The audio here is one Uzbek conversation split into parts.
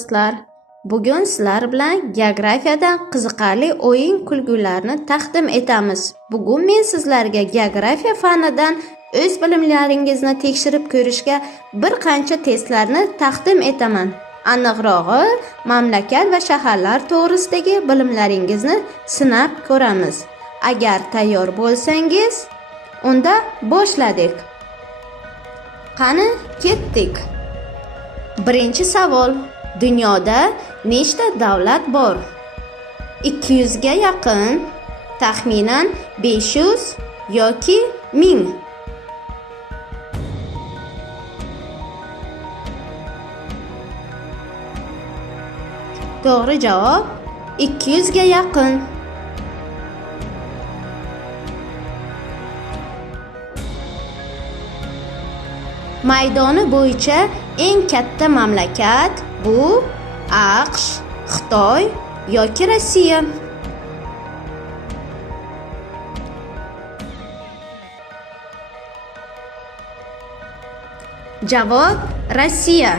do'stlar. Bugun sizlar bilan geografiyadan qiziqarli o'yin-kulgularni taqdim etamiz. Bugun men sizlarga geografiya fanidan o'z bilimlaringizni tekshirib ko'rishga bir qancha testlarni taqdim etaman. Aniqrog'i, mamlakat va shaharlar to'g'risidagi bilimlaringizni sinab ko'ramiz. Agar tayyor bo'lsangiz, unda boshladik. Qani, ketdik. Birinchi savol. Dunyoda nechta davlat bor? 200 ga yaqin, taxminan 500 yoki 1000. To'g'ri javob 200 ga yaqin. Maydoni bo'yicha eng katta mamlakat bu AQSh, Xitoy yoki Rossiya? Javob Rossiya.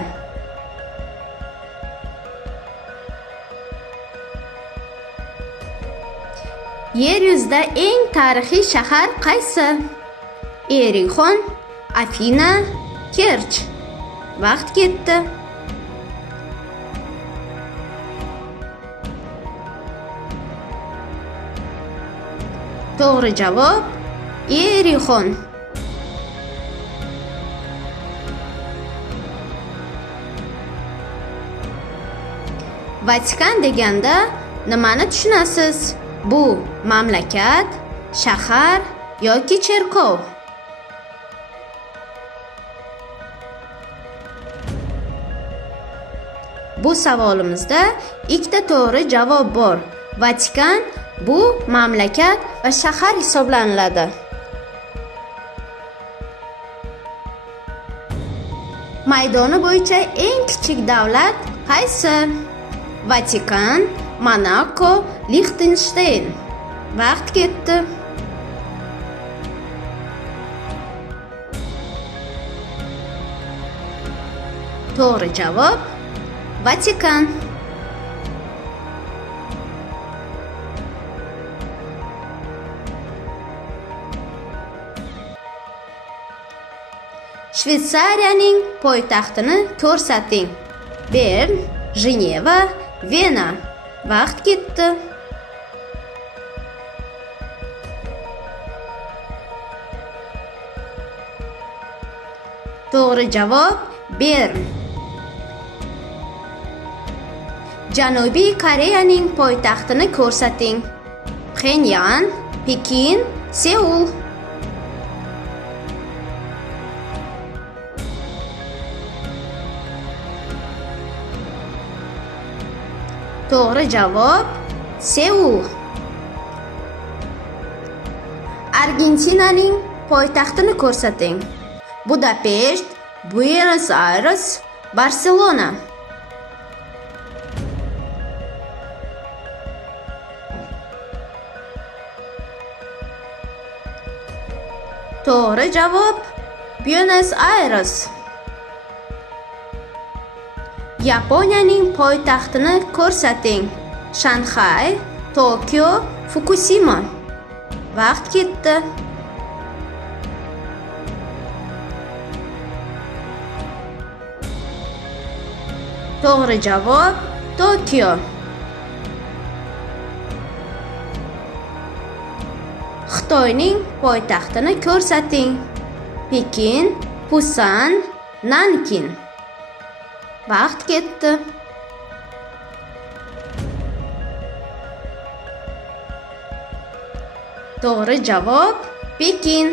Yer yuzida eng tarixiy shahar qaysi? Erixon, Afina, Kerch. Vaqt ketdi. To'g'ri javob Erixon. Vatikan deganda nimani tushunasiz? Bu mamlakat, shahar yoki cherkov? Bu savolimizda ikkita to'g'ri javob bor. Vatikan bu mamlakat va shahar hisoblanadi. Maydoni bo'yicha eng kichik davlat qaysi? Vatikan, Monako, Lixtensteyn. Vaqt ketdi. To'g'ri javob Vatikan. Shveysariyaning poytaxtini ko'rsating. Bern, Jeneva, Vena. Vaqt ketdi. To'g'ri javob Bern. Janubiy Koreyaning poytaxtini ko'rsating. Pxenyan, Pekin, Seul. To'g'ri javob Seul. Argentinaning poytaxtini ko'rsating. Budapesht, Buenos Aires, Barselona. To'g'ri javob Buenos Aires. Yaponiyaning poytaxtini ko'rsating. Shanxay, Tokio, Fukushima. Vaqt ketdi. To'g'ri javob Tokio. Xitoyning poytaxtini ko'rsating. Pekin, Pusan, Nankin. Vaqt ketdi. To'g'ri javob Pekin.